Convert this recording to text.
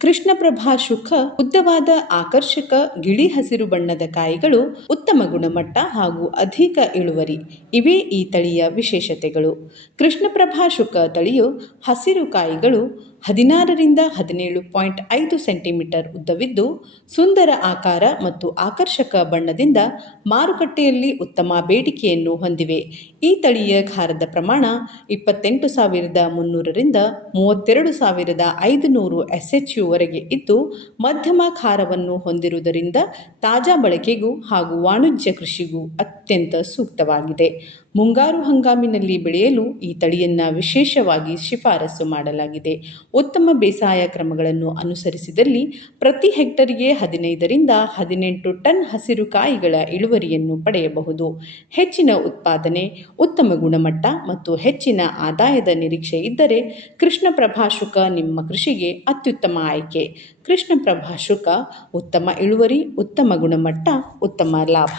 ಕೃಷ್ಣಪ್ರಭಾ ಶುಕ ಉದ್ದವಾದ ಆಕರ್ಷಕ ಗಿಳಿ ಹಸಿರು ಬಣ್ಣದ ಕಾಯಿಗಳು, ಉತ್ತಮ ಗುಣಮಟ್ಟ ಹಾಗೂ ಅಧಿಕ ಇಳುವರಿ ಇವೇ ಈ ತಳಿಯ ವಿಶೇಷತೆಗಳು. ಕೃಷ್ಣಪ್ರಭಾ ಶುಕ ತಳಿಯು ಹಸಿರು ಕಾಯಿಗಳು 16ರಿಂದ 17.5 ಸೆಂಟಿಮೀಟರ್ ಉದ್ದವಿದ್ದು, ಸುಂದರ ಆಕಾರ ಮತ್ತು ಆಕರ್ಷಕ ಬಣ್ಣದಿಂದ ಮಾರುಕಟ್ಟೆಯಲ್ಲಿ ಉತ್ತಮ ಬೇಡಿಕೆಯನ್ನು ಹೊಂದಿವೆ. ಈ ತಳಿಯ ಖಾರದ ಪ್ರಮಾಣ 28,300ರಿಂದ 32,500 SHU ವರೆಗೆ ಇದ್ದು, ಮಧ್ಯಮ ಖಾರವನ್ನು ಹೊಂದಿರುವುದರಿಂದ ತಾಜಾ ಬಳಕೆಗೂ ಹಾಗೂ ವಾಣಿಜ್ಯ ಕೃಷಿಗೂ ಅತ್ಯಂತ ಸೂಕ್ತವಾಗಿದೆ. ಮುಂಗಾರು ಹಂಗಾಮಿನಲ್ಲಿ ಬೆಳೆಯಲು ಈ ತಳಿಯನ್ನು ವಿಶೇಷವಾಗಿ ಶಿಫಾರಸು ಮಾಡಲಾಗಿದೆ. ಉತ್ತಮ ಬೇಸಾಯ ಕ್ರಮಗಳನ್ನು ಅನುಸರಿಸಿದಲ್ಲಿ ಪ್ರತಿ ಹೆಕ್ಟರ್ಗೆ 15ರಿಂದ 18 ಟನ್ ಹಸಿರು ಕಾಯಿಗಳ ಇಳುವರಿಯನ್ನು ಪಡೆಯಬಹುದು. ಹೆಚ್ಚಿನ ಉತ್ಪಾದನೆ, ಉತ್ತಮ ಗುಣಮಟ್ಟ ಮತ್ತು ಹೆಚ್ಚಿನ ಆದಾಯದ ನಿರೀಕ್ಷೆ ಇದ್ದರೆ ಕೃಷ್ಣಪ್ರಭಾ ಶುಕ ನಿಮ್ಮ ಕೃಷಿಗೆ ಅತ್ಯುತ್ತಮ ಆಯ್ಕೆ. ಕೃಷ್ಣಪ್ರಭಾ ಶುಕ ಉತ್ತಮ ಇಳುವರಿ, ಉತ್ತಮ ಗುಣಮಟ್ಟ, ಉತ್ತಮ ಲಾಭ.